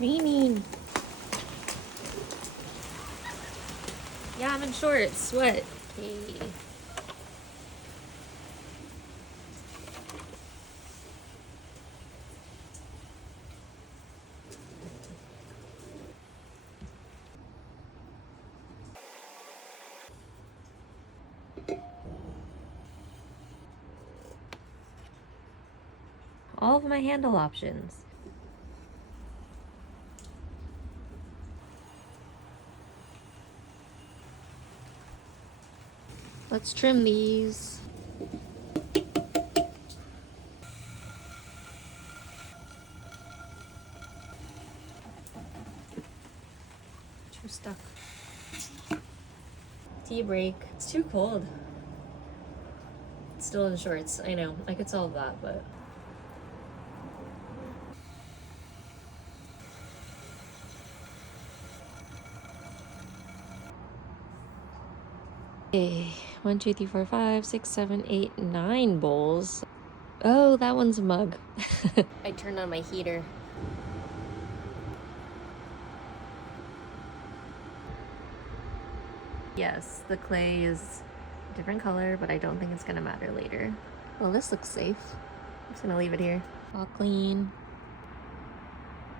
raining. Yeah, I'm in shorts. What? Okay. All of my handle options. Let's trim these. Too stuck. Tea break. It's too cold. Still in shorts. I know. I could solve that, but... Okay. 1, 2, 3, 4, 5, 6, 7, 8, 9 bowls. Oh, that one's a mug. I turned on my heater. Yes, the clay is a different color, but I don't think it's gonna matter later. Well, this looks safe. I'm just gonna leave it here. All clean.